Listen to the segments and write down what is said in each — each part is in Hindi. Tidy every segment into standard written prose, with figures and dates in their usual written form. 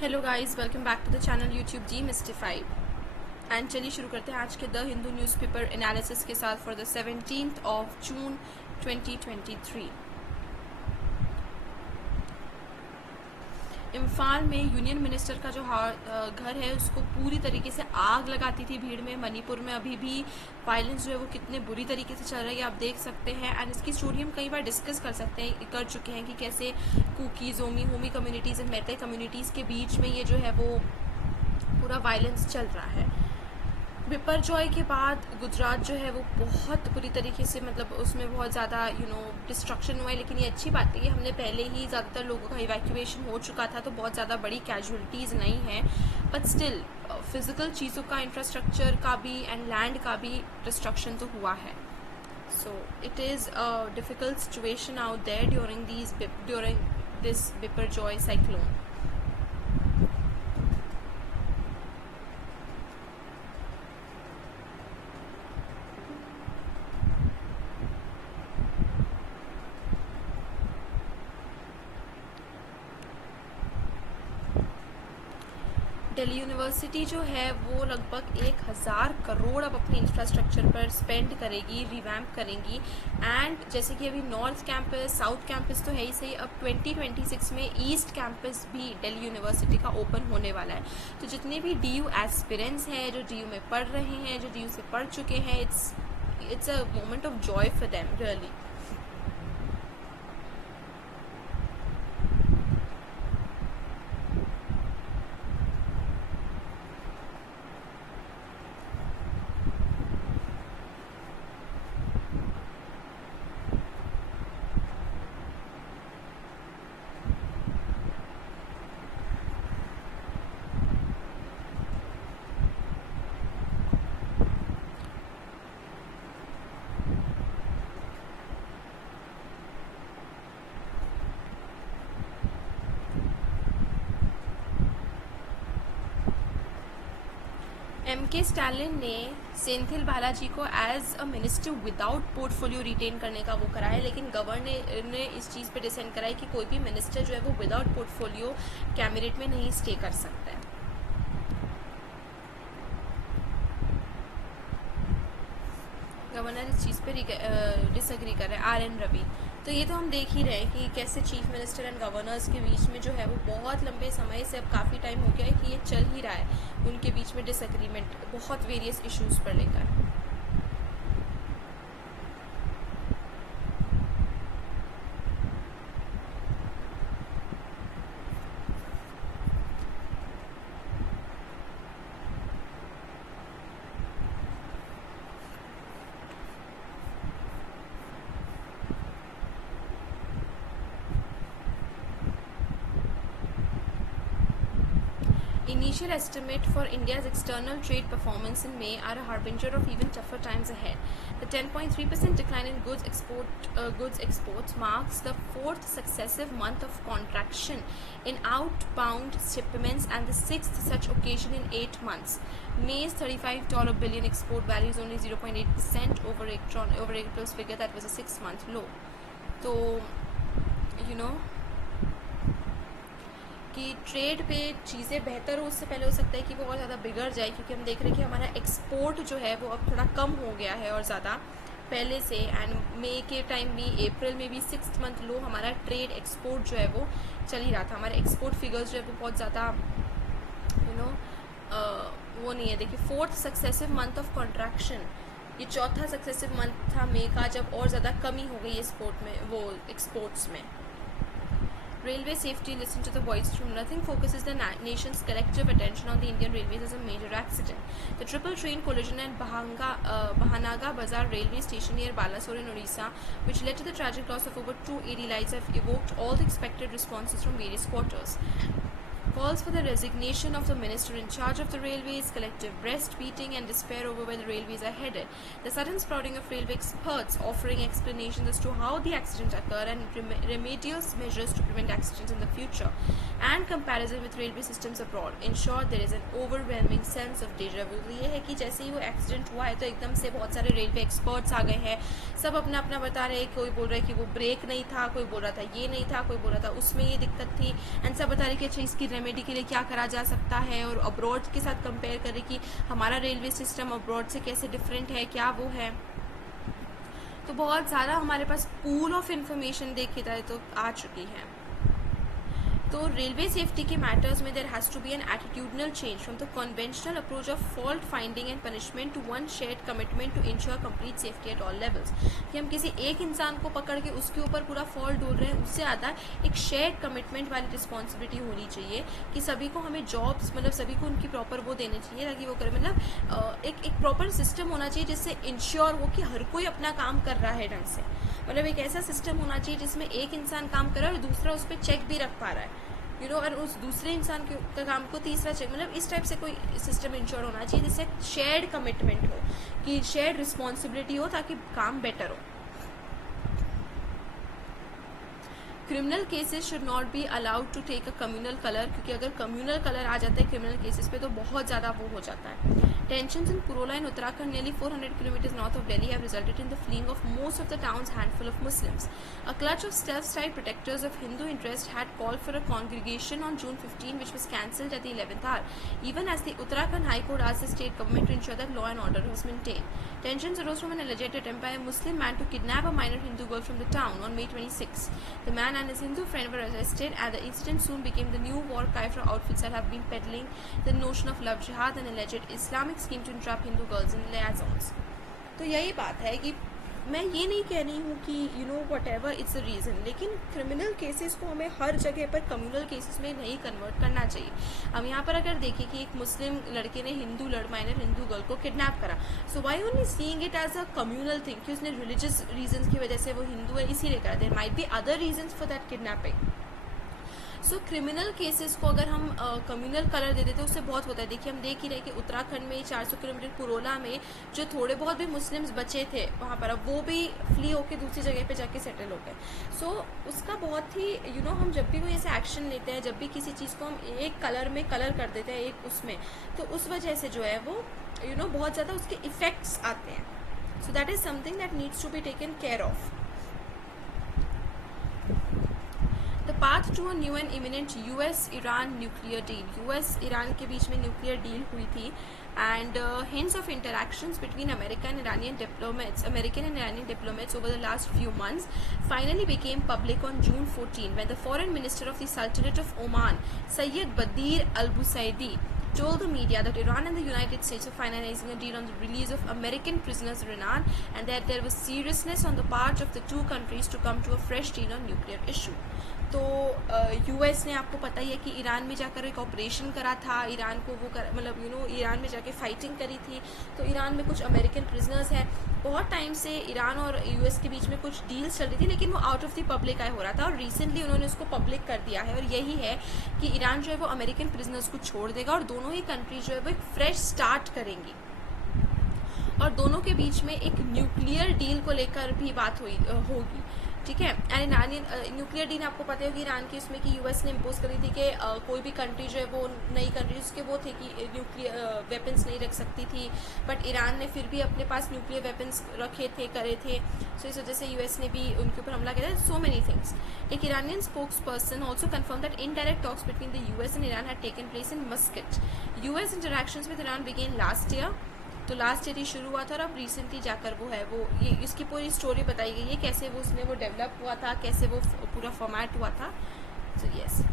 Hello guys, welcome back to the channel YouTube जी मिस्टिफाइड। एंड चलिए शुरू करते हैं आज के द हिंदू न्यूज़पेपर एनालिसिस के साथ for the 17th of June 2023। Imphal में यूनियन मिनिस्टर का जो घर है उसको पूरी तरीके से आग लगाती थी भीड़ में। मणिपुर में अभी भी वायलेंस जो है वो कितने बुरी तरीके से चल रही है आप देख सकते हैं। एंड इसकी स्टोरी हम कई बार डिस्कस कर चुके हैं कि कैसे कुकी, जोमी, होमी कम्युनिटीज़ एंड मैते कम्युनिटीज़ के बीच में ये जो है वो पूरा वायलेंस चल रहा है। बिपरजॉय के बाद गुजरात जो है वो बहुत बुरी तरीके से, मतलब उसमें बहुत ज़्यादा डिस्ट्रक्शन हुआ है। लेकिन ये अच्छी बात है कि हमने पहले ही ज़्यादातर लोगों का इवैक्यूएशन हो चुका था, तो बहुत ज़्यादा बड़ी कैजुअलिटीज़ नहीं हैं। बट स्टिल फिज़िकल चीज़ों का, इंफ्रास्ट्रक्चर का भी एंड लैंड का भी डिस्ट्रक्शन तो हुआ है। So it is a difficult situation out there during this Biparjoy cyclone. Delhi university जो है वो लगभग 1000 करोड़ अब अपने इंफ्रास्ट्रक्चर पर स्पेंड करेगी, रिवैम्प करेंगी। एंड जैसे कि अभी नॉर्थ कैंपस, साउथ कैंपस तो है ही सही, अब 2026 में ईस्ट कैंपस भी दिल्ली यूनिवर्सिटी का ओपन होने वाला है। तो जितने भी DU एस्पिरेंट्स हैं, जो DU में पढ़ रहे हैं, जो DU से पढ़ चुके हैं, it's a moment of joy for them really. MK Stalin ने सेंथिल बालाजी को as a minister without portfolio retain करने का वो करा है, लेकिन गवर्नर ने इस चीज़ पे डिसाइड करा है कि कोई भी मिनिस्टर जो है वो विदाउट पोर्टफोलियो कैबिनेट में नहीं स्टे कर सकता है। गवर्नर इस चीज़ पे डिसएग्री कर रहे हैं, RN रवि। तो ये तो हम देख ही रहे हैं कि कैसे चीफ मिनिस्टर एंड गवर्नर्स के बीच में जो है वो बहुत लंबे समय से, अब काफ़ी टाइम हो गया है कि ये चल ही रहा है, उनके बीच में डिसएग्रीमेंट बहुत वेरियस इश्यूज़ पर लेकर। Initial estimate for India's external trade performance in May are a harbinger of even tougher times ahead. The 10.3% decline in goods exports marks the fourth successive month of contraction in outbound shipments and the sixth such occasion in 8 months. May's $35 billion export value is only 0.8% over April's figure that was a 6-month low. So, कि ट्रेड पे चीज़ें बेहतर हो, उससे पहले हो सकता है कि वो और ज़्यादा बिगड़ जाए, क्योंकि हम देख रहे हैं कि हमारा एक्सपोर्ट जो है वो अब थोड़ा कम हो गया है और ज़्यादा पहले से। एंड मई के टाइम भी, अप्रैल में भी 6th मंथ लो हमारा ट्रेड एक्सपोर्ट जो है वो चल ही रहा था। हमारे एक्सपोर्ट फिगर्स जो है वो बहुत ज़्यादा वो नहीं है। देखिए, 4th successive month of contraction, ये चौथा सक्सेसिव मंथ था मई का जब और ज़्यादा कमी हो गई एक्सपोर्ट्स में। Railway safety, listen to the voice from nothing, focuses the nation's collective attention on the Indian Railways as a major accident. The triple train collision at Bahanaga Bazar railway station near Balasore in Odisha, which led to the tragic loss of over 280 lives, have evoked all the expected responses from various quarters. Calls for the resignation of the minister in charge of the railways, collective breast-beating and despair over where the railways are headed, the sudden sprouting of railway experts offering explanations as to how the accident occurred and remedial measures to prevent accidents in the future, and comparison with railway systems abroad. In short, there is an overwhelming sense of deja vu. ये है कि जैसे ही वो एक्सीडेंट हुआ है तो एकदम से बहुत सारे रेलवे एक्सपर्ट्स आ गए हैं, सब अपना अपना बता रहे हैं. कोई बोल रहा है कि वो ब्रेक नहीं था, कोई बोल रहा था ये नहीं था, कोई बोल रहा था उसमें ये दिक्कत थी, एंड सब बता रहे कि अच्छा इसकी रेमेडी के लिए क्या करा जा सकता है, और अब्रॉड के साथ कंपेयर करें कि हमारा रेलवे सिस्टम अब्रॉड से कैसे डिफरेंट है, क्या वो है. तो बहुत सारा हमारे पास पूल ऑफ इंफॉर्मेशन देखी जाए तो आ चुकी है. तो रेलवे सेफ्टी के मैटर्स में there has to be an attitudinal change from the conventional approach of fault finding and punishment to one shared commitment to ensure complete safety at all levels. कि हम किसी एक इंसान को पकड़ के उसके ऊपर पूरा फॉल्ट डाल रहे हैं, उससे ज़्यादा एक शेयर्ड कमिटमेंट वाली रिस्पॉन्सिबिलिटी होनी चाहिए कि सभी को हमें जॉब्स, मतलब सभी को उनकी प्रॉपर वो देने चाहिए ताकि वो करें. मतलब एक प्रॉपर सिस्टम होना चाहिए जिससे इंश्योर हो कि हर कोई अपना काम कर रहा है ढंग से. मतलब एक ऐसा सिस्टम होना चाहिए जिसमें एक इंसान काम कर रहा है और दूसरा उस पर चेक भी रख पा रहा है, और उस दूसरे इंसान के काम को तीसरा चेक, मतलब इस टाइप से कोई सिस्टम इंश्योर होना चाहिए जिससे शेयर्ड कमिटमेंट हो, कि शेयर्ड रिस्पॉन्सिबिलिटी हो ताकि काम बेटर हो. Criminal cases should not be allowed to take a communal colour, क्योंकि अगर कम्युनल कलर आ जाता है क्रिमिनल केसेस पे तो बहुत ज़्यादा वो हो जाता है. Tensions in Purola in Uttarakhand, nearly 400 kilometers north of Delhi, have resulted in the fleeing of most of the town's handful of Muslims. A clutch of stealth-style protectors of Hindu interest had called for a congregation on June 15, which was cancelled at the 11th hour, even as the Uttarakhand High Court asked the state government to ensure that law and order was maintained. Tensions arose from an alleged attempt by a Muslim man to kidnap a minor Hindu girl from the town on May 26. The man and his Hindu friend were arrested, and the incident soon became the new war cry for outfits that have been peddling the notion of love jihad, an alleged Islamic scheme to entrap Hindu girls in liaisons. तो यही बात है कि मैं ये नहीं कह रही हूँ कि whatever it's a reason, लेकिन क्रिमिनल केसेस को हमें हर जगह पर कम्युनल केसेस में नहीं कन्वर्ट करना चाहिए. हम यहाँ पर अगर देखें कि एक मुस्लिम लड़के ने माइनर हिंदू गर्ल को किडनैप करा, so why only seeing it as a communal thing कि उसने रिलीजियस रीजंस की वजह से वो हिंदू है इसीलिए करा. There might be other reasons for that kidnapping. So criminal cases को अगर हम कम्युनल कलर दे देते हैं उससे बहुत होता है. देखिए हम देख ही रहे कि उत्तराखंड में 400 किलोमीटर पुरोला में जो थोड़े बहुत भी मुस्लिम्स बचे थे वहाँ पर, अब वो भी फ्ली होकर दूसरी जगह पे जाके सेटल हो गए. सो उसका बहुत ही हम जब भी कोई ऐसा एक्शन लेते हैं, जब भी किसी चीज़ को हम एक कलर में कलर कर देते हैं एक उसमें, तो उस वजह से जो है वो बहुत ज़्यादा उसके इफ़ेक्ट्स आते हैं. So that is something that needs to be taken care of. The path to a new and imminent US-Iran nuclear deal. US-Iran के बीच में न्यूक्लियर डील हुई थी, and hints of interactions between American and Iranian diplomats over the last few months finally became public on June 14 when the foreign minister of the Sultanate of Oman, Sayyid Badir al-Busaidi, told the media that Iran and the United States were finalizing a deal on the release of American prisoners in Iran, and that there was seriousness on the part of the two countries to come to a fresh deal on nuclear issue. तो यूएस ने आपको पता ही है कि ईरान में जाकर एक ऑपरेशन करा था, ईरान को वो ईरान में जाके फाइटिंग करी थी. तो ईरान में कुछ अमेरिकन प्रिजनर्स हैं. बहुत टाइम से ईरान और यूएस के बीच में कुछ डील्स चल रही थी, लेकिन वो आउट ऑफ द पब्लिक आई हो रहा था, और रिसेंटली उन्होंने उसको पब्लिक कर दिया है. और यही है कि ईरान जो है वो अमेरिकन प्रिजनर्स को छोड़ देगा और दोनों ही कंट्री जो है वो एक फ्रेश स्टार्ट करेंगी, और दोनों के बीच में एक न्यूक्लियर डील को लेकर भी बात होगी. ठीक है. एंड ईरानियन न्यूक्लियर डील आपको पता है कि ईरान की उसमें कि यूएस ने इम्पोज करी थी कि कोई भी कंट्री जो है वो नई कंट्री उसके वो थे कि न्यूक्लियर वेपन्स नहीं रख सकती थी, बट ईरान ने फिर भी अपने पास न्यूक्लियर वेपन्स रखे थे, करे थे. सो इस वजह से यूएस ने भी उनके ऊपर हमला किया. So many things. एक Iranian spokesperson also confirm that indirect talks between the US and Iran had taken place in Muscat. US interactions with Iran began last year. तो लास्ट ईयर ही शुरू हुआ था और अब रिसेंटली जाकर वो है वो ये इसकी पूरी स्टोरी बताई गई है, कैसे वो उसमें वो डेवलप हुआ था, कैसे वो पूरा फॉर्मेट हुआ था. So yes.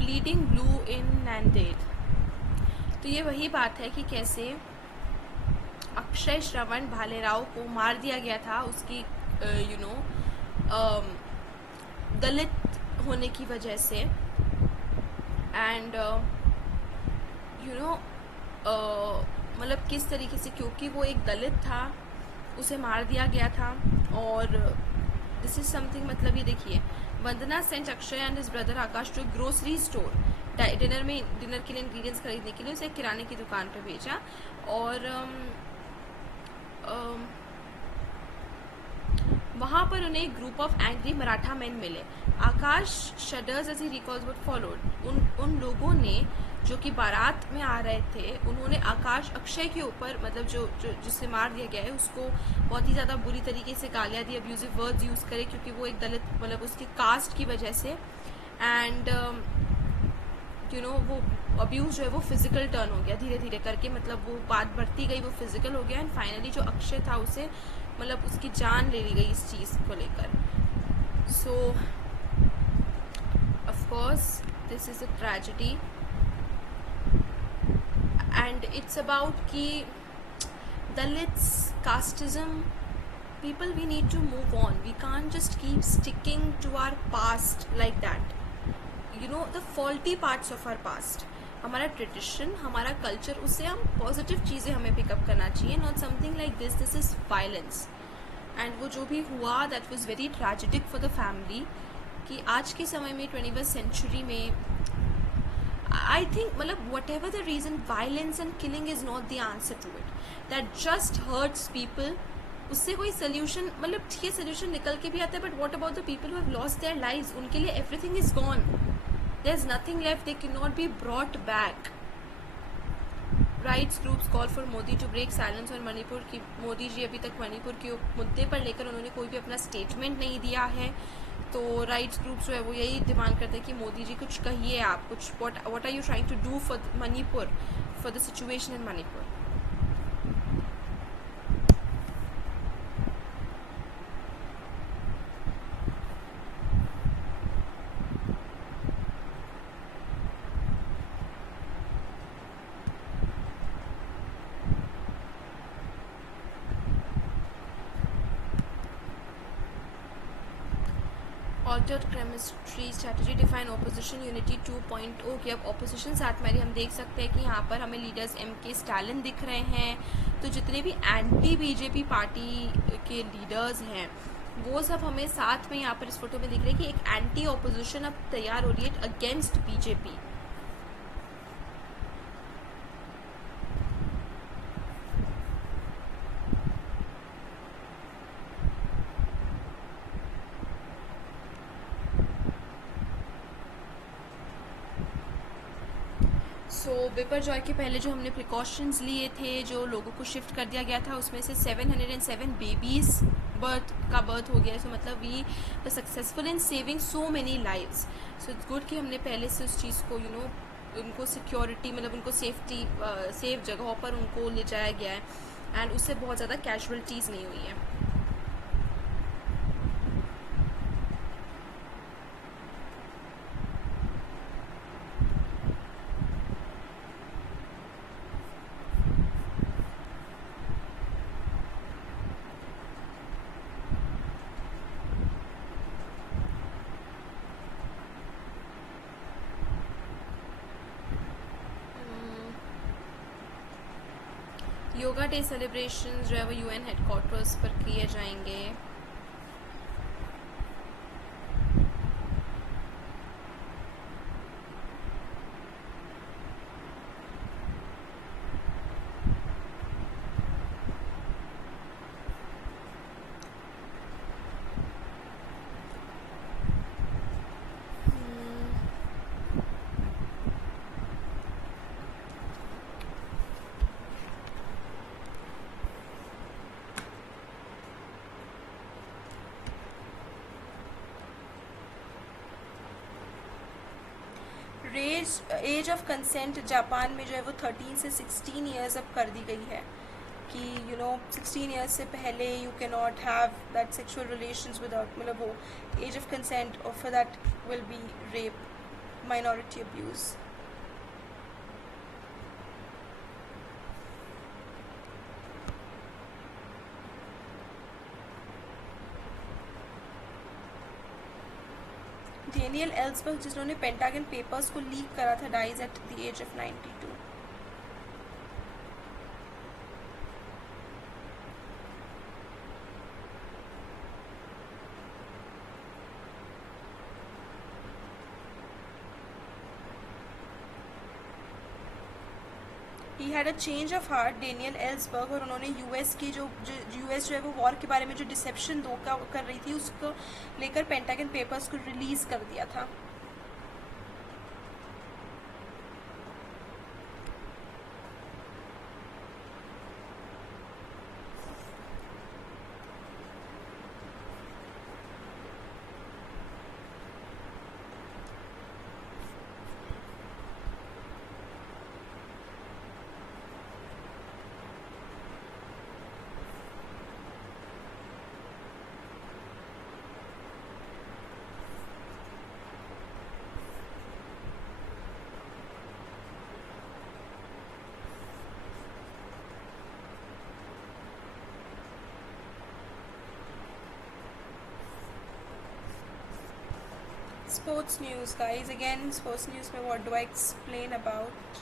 Bleeding blue in नैंदेड़. तो ये वही बात है कि कैसे अक्षय श्रवण भालेराव को मार दिया गया था उसकी दलित होने की वजह से। एंड यू नो मतलब किस तरीके से, क्योंकि वो एक दलित था उसे मार दिया गया था। और दिस इज समथिंग, मतलब ये देखिए, Vandana sent Akshay and his brother Aakash to grocery store dinner के लिए इंग्रेडिएंट्स खरीदने के लिए उसे किराने की दुकान पर भेजा। और वहाँ पर उन्हें एक group of angry Maratha man मिले। Aakash shudders as he recalls what followed. उन लोगों ने जो कि बारात में आ रहे थे, उन्होंने आकाश अक्षय के ऊपर, मतलब जो जिसे मार दिया गया है, उसको बहुत ही ज़्यादा बुरी तरीके से गालियाँ दी, अब्यूजिव वर्ड्स यूज़ करे, क्योंकि वो एक दलित, मतलब उसकी कास्ट की वजह से। एंड वो अब्यूज़ जो है वो फिजिकल टर्न हो गया धीरे धीरे करके, मतलब वो बात बढ़ती गई, वो फिजिकल हो गया। एंड फाइनली जो अक्षय था उसे, मतलब उसकी जान ले ली गई इस चीज़ को लेकर। सो of course this is a tragedy and it's about कि Dalits, casteism, people, we need to move on. We can't just keep sticking to our past like that. The faulty parts of our past. हमारा ट्रेडिशन, हमारा कल्चर, उससे हम पॉजिटिव चीज़ें हमें पिकअप करना चाहिए, not something like this is violence. And वो जो भी हुआ, that was very tragic for the family, कि आज के समय में 21st सेंचुरी में I think, मतलब whatever the reason, violence and killing is not the answer to it. That just hurts people. उससे कोई सोल्यूशन, मतलब ठीक है सोल्यूशन निकल के भी आता है, but what about the people who have lost their lives? उनके लिए everything is gone, there is nothing left, they can not be brought back. Rights groups call for Modi to break silence on Manipur. की मोदी जी अभी तक मणिपुर के मुद्दे पर लेकर उन्होंने कोई भी अपना स्टेटमेंट नहीं दिया है। तो राइट्स ग्रुप्स जो है वो यही डिमांड करते हैं कि मोदी जी कुछ कहिए, आप कुछ, what are you trying to do for Manipur, for the situation in Manipur. Altered chemistry strategy define opposition unity 2.0 की अब ऑपोजिशन साथ में हम देख सकते हैं कि यहाँ पर हमें लीडर्स MK स्टालिन दिख रहे हैं। तो जितने भी एंटी बीजेपी पार्टी के लीडर्स हैं वो सब हमें साथ में यहाँ पर इस फोटो में दिख रहे हैं कि एक एंटी ऑपोजिशन अब तैयार हो रही है अगेंस्ट बीजेपी। सो बिपरजॉय के पहले जो हमने प्रिकॉशंस लिए थे, जो लोगों को शिफ्ट कर दिया गया था, उसमें से 707 बेबीज़ का बर्थ हो गया। सो मतलब we the successful in saving so many lives. So it's good कि हमने पहले से उस चीज़ को उनको सिक्योरिटी, मतलब उनको सेफ्टी, सेफ जगहों पर उनको ले जाया गया है एंड उससे बहुत ज़्यादा कैजुअलिटीज़ नहीं हुई है। योगा डे सेलिब्रेशंस जो है वो UN हेडक्वार्टर्स पर किए जाएंगे। एज ऑफ कंसेंट जापान में जो है वो 13 से 16 ईयर्स अब कर दी गई है कि 16 ईयर्स से पहले you can not have that sexual relations without, मतलब वो एज ऑफ कंसेंट और for that will be rape, minority abuse. Daniel Ellsberg जिन्होंने पेंटागन पेपर्स को लीक करा था, dies at the age of 92. He had a change of heart, Daniel Ellsberg, और उन्होंने यूएस की यूएस जो है वो वॉर के बारे में जो डिसेप्शन धोखा कर रही थी उसको लेकर पेंटागन पेपर्स को रिलीज कर दिया था. Sports news, guys. Again, sports news में what do I explain about?